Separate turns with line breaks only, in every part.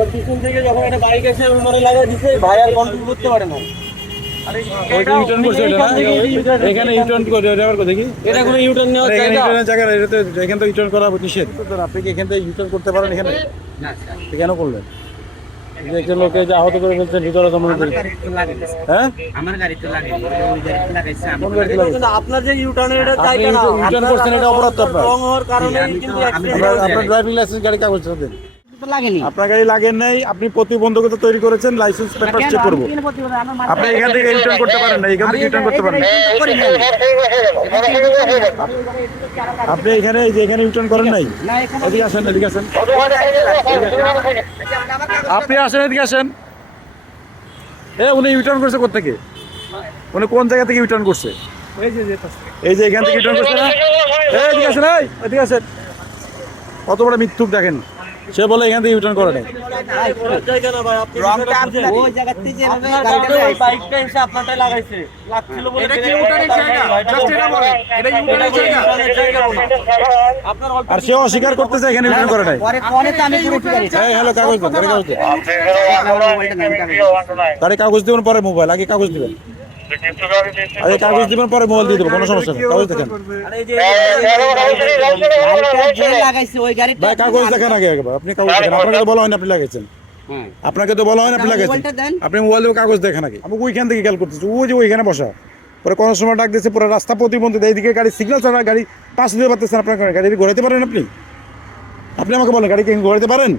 এবার পিছন থেকে যখন একটা বাইক এসে মানে লাগাই দিছে ভাই আর কন্ট্রোল করতে পারে না।
ওইটা ইউটার্ন করছে ওইটা না? এখানে ইউটার্ন করে ওটা আবার দেখি
এটা কোনো ইউটার্ন নেওয়ার জায়গা?
ইউটার্নের জায়গা এটা তো এখান থেকে ইউটার্ন করা নিষেধ। আপনি কি এখান থেকে ইউটার্ন করতে পারেন এখানে? তো কেন করলেন? এই লোকে যে আহত করে ফেলছেন ভিতরে তো মনে হ্যাঁ
আমার গাড়ি তো লাগে ওই গাড়ি লাগাইছে
কোন গাড়িতে লাগিয়েছে?
আপনার যে এটা জায়গা না। আপনার
করছেন, এটা অপরাধ আপনার।
রং হওয়ার কারণে কিন্তু
আপনার ড্রাইভিং লাইসেন্স গাড়ি কাগজ দেন
লাগেনি।
আপনার গাড়ি লাগেন নাই আপনি প্রতিবন্ধকতা তৈরি করেছেন লাইসেন্স পেপার চেক করব। আপনি এখান থেকে ইউটার্ন করতে পারেন না এখান থেকে ইউটার্ন করতে পারেন আপনি এখানে যে এখানে ইউটার্ন করেন নাই? এদিকে আসেন এদিকে আসেন। আপনি আসেন এদিকে আসেন। এ উনি ইউটার্ন করছে কোথেকে উনি কোন জায়গা থেকে ইউটার্ন করছে? এই যে এখান থেকে ইউটার্ন করছে না? এই এদিকে আসেন এদিকে আসেন। কত বড় মিথ্যুক দেখেন। সে বলে এখান থেকে ইউটার্ন করে আর সে অস্বীকার করতেছে এখানে ইউটার্ন করে নাই
পরে পরে তো আমি পুরো গাড়ি
এই হ্যালো কাগজ গাড়ি কাগজ গাড়ি কাগজ দিবেন পরে মোবাইল আগে কাগজ দিবেন আগে কাগজ দিবেন পরে মোবাইল দিয়ে দেবো কোনো সমস্যা নেই। কাগজ দেখেন।
আর এই
ভাই কাগজ দেখেন আগে একবার। আপনি কাগজ দেখেন। আপনাকে তো বলা হয় না আপনি লাগাইছেন।
হ্যাঁ
আপনাকে তো বলা হয় না আপনি লাগাইছেন। আপনি মোবাইল দিয়ে কাগজ দেখেন আগে। আমি ওইখান থেকে খেয়াল করতেছি। ওই যে ওইখানে বসা। পরে কোনো সময় ডাক দিয়েছে পুরো রাস্তা প্রতিবন্ধী। এইদিকে গাড়ি সিগন্যাল ছাড়া গাড়ি পাশ দিয়ে পারতেছেন আপনার গাড়ি ঘোরাতে পারেন আপনি? আপনি আমাকে বলেন গাড়ি কি ঘোরাতে পারেন?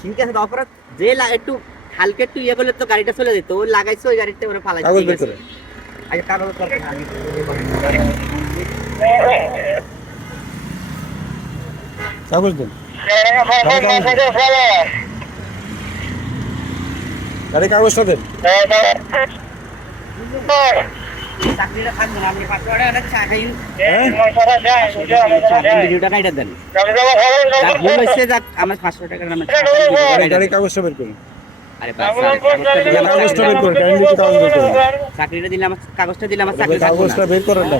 ঠিক আছে অপরাধ। যে একটু হালকা একটু ইয়ে করলে তো গাড়িটা চলে যেত। ও লাগাইছে ওই গাড়িতে ওরা ফালাইছে।
কাগজ
আচ্ছা কাগজ দরকার আমি
কাগজ দেন গাড়ি কাগজটা দেন
চাকরিটা থাকবে না আপনি পাঁচশো টাকা চা খাইন।
হ্যাঁ
দেন। হয়েছে যাক আমার পাঁচশো ভিডিওটা
গাড়ি। কাগজটা বের করুন।
আরে বাস, কাগজটা দিলে আমার
কাগজটা বের
চাকরি-
কাইন্ডলি একটু বের করুন
চাকরিটা দিলে আমার কাগজটা দিলে আমার চাকরি
কাগজটা বের করেন না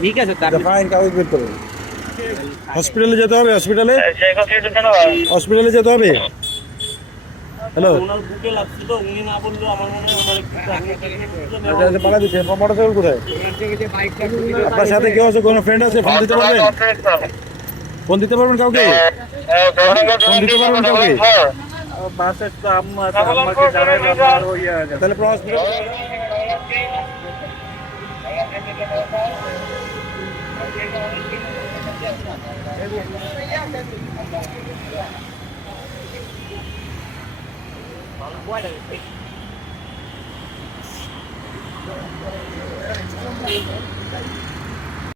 ঠিক আছে তার
ফাইন কাগজ বের করুন হসপিটালে যেতে হবে হসপিটালে হসপিটালে যেতে হবে হ্যালো
মনে হয়
মোটরসাইকেল কোথায় আপনার সাথে কেউ আছে কোনো ফ্রেন্ড আছে ফোন দিতে পারবেন ফোন দিতে পারবেন কাউকে ফোন দিতে পারবেন কাউকে
বাসের তো আম্মা আছে, আম্মাকে জানাইলাম আর ওই ইয়ে গেছে।
তাহলে হসপিটাল
What